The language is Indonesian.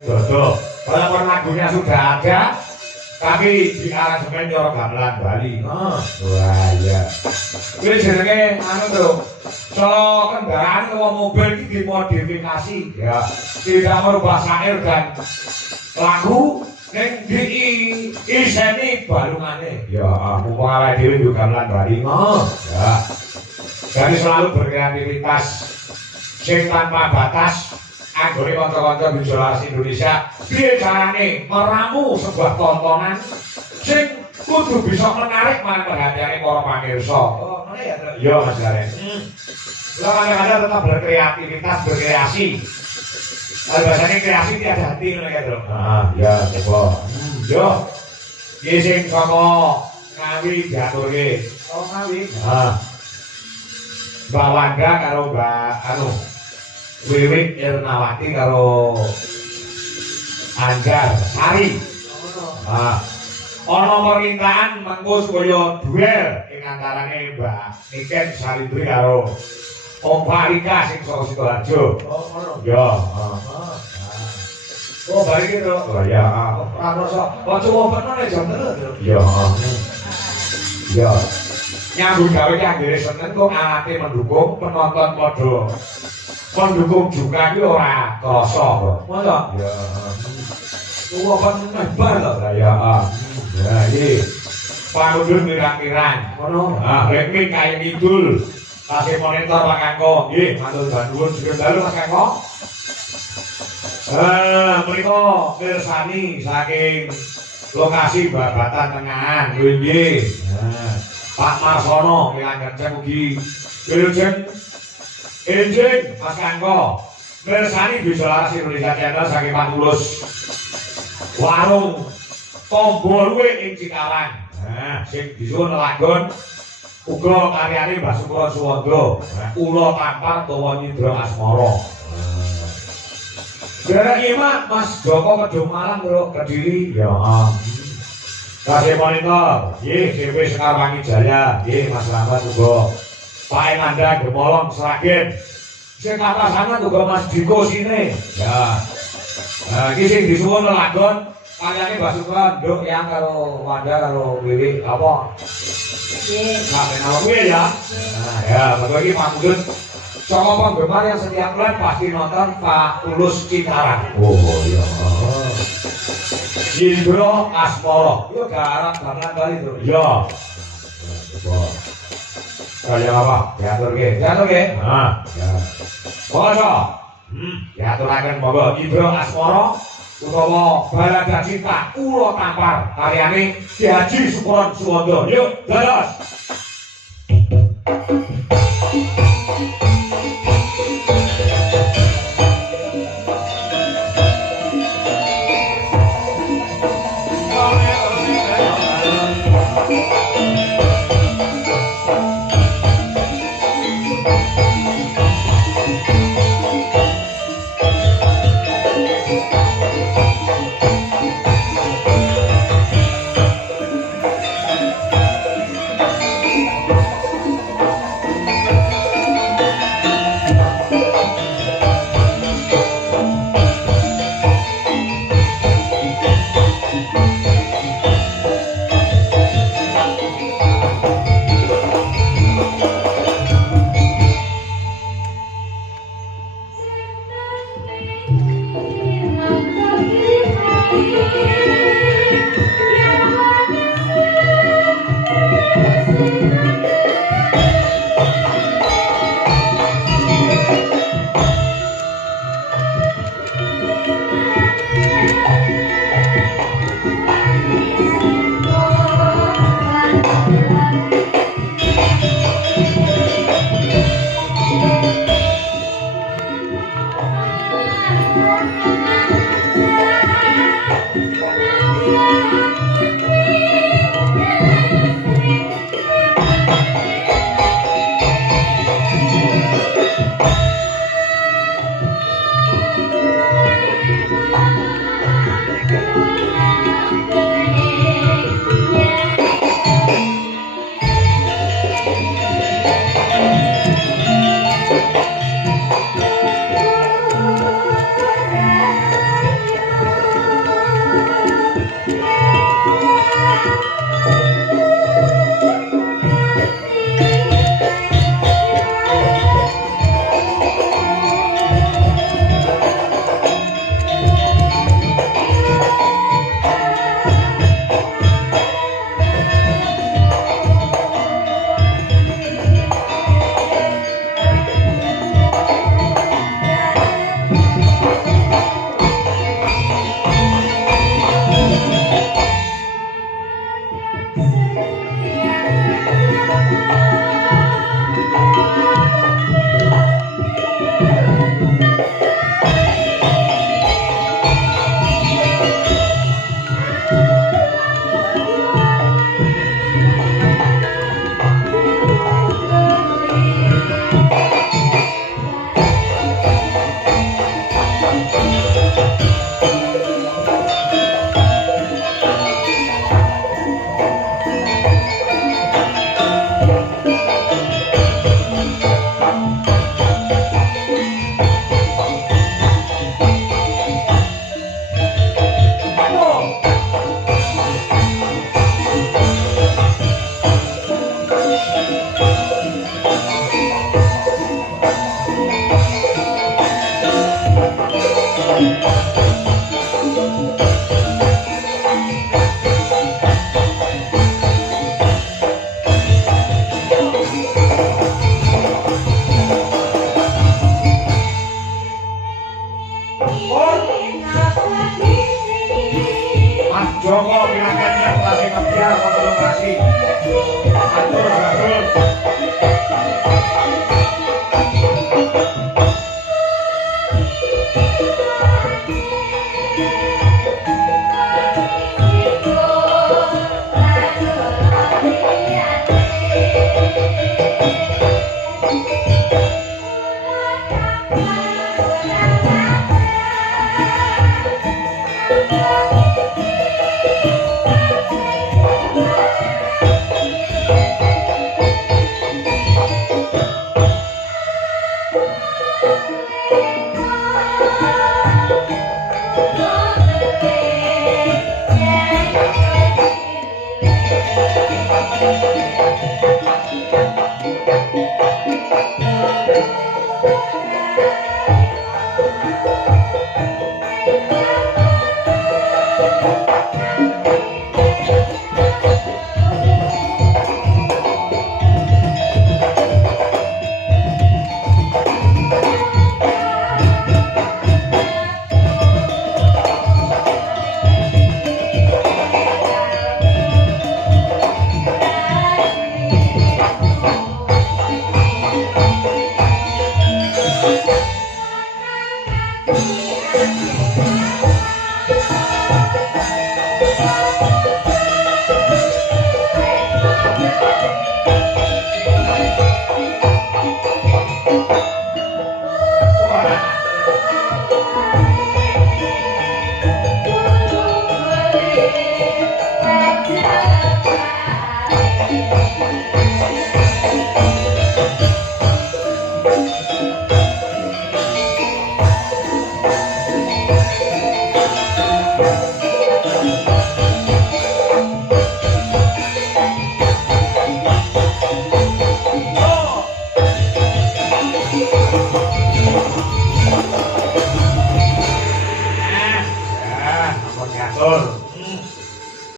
Betul. Walaupun lagunya sudah ada, tapi di aransemen Yoro Gamelan Bali. Wah iya. Ini jenenge anu tuh. Kalau kendaraan atau mobil ini dimodifikasi, ya tidak merubah syair dan lagu. Neng iseni balungane. Ya, mumpung awake dhewe yo gamelan Bali. Ya. Jadi selalu berkreativitas sing tanpa batas. Anggone kanca-kanca Visualisasi Indonesia piye carane meramu sebuah tontonan sing kudu bisa menarik marang perhatiane para pamirsa. Oh, ngene ya, Tru? Iya, Mas Garen. Lah kadang-kadang tetap berkreativitas, berkreasi. Bahasanya kreasi tiada hati ngono ya, Tru. Ya, coba. Yo. Iki sing saka Ngawi diaturke. Oh, Ngawi. Mbak Wanda karo Mbak Wiwik Irnawati karo Anjar Sari. Ana perintahan mengko supaya duel ing antarane Mbak Niken Salindri karo Om Farika sing saka Sidoarjo. Oh, ngono. Ya, Oh, balik itu. Oh ya, rasa coba bener nek jam 3. Ya. Ya. Nyambung gawe ki anggere seneng kok alate mendukung penonton padha pendukung juga ki ora krasa kok. Masa? Ya. Coba bener hebat lho. Ya. Ya iki. Pangudun pirang-pirang. Ngono. Rekming kaya ngidul. Kasih monitor Pak Kangko. Nggih, matur bantuan juga dalu Mas Kangko. Mereka mirsani saking lokasi babatan tengahan nggih. Pak Marsono yang kenceng ugi Wilujeng Enjing Mas Kangko mirsani Visualisasi Indonesia Channel saking Pak Tulus warung tombol ing Cikarang. Sing disuwun lagon uga karyane Mbah Sukron Suwondo. Ula Tampar Tawa Nyindra Asmara. Daerah Ima Mas Joko Kedung Malang Bro Kediri. Ya. Kasih monitor. Nggih, DP Sekar Wangi Jaya. Nggih, Mas Lambat uga. Pak Enanda Gemolong Sragen. Sing atasannya juga Mas Diko sini. Ya. Iki sing disuwun lagon karyane Mbah Sukron, Nduk yang karo Wanda karo Wiwi apa? Nggih. Sampe nama gue ya. Ya, betul iki Pak Mudun. Sama penggemar yang setiap bulan pasti nonton Pak Tulus Cikarang. Oh iya. Nyindra Asmara. Itu garap gamelan Bali tuh. Iya. Kaya apa? Diatur ke? Diatur ke? Ya. Monggo. Diaturaken monggo Nyindra Asmara utawa Balada Cinta Ula Tampar karyane Ki Haji Sukron Suwondo. Yuk, dados. Joko pinakennya kasih kebiar kontrol kasih atur atur ampun ngatur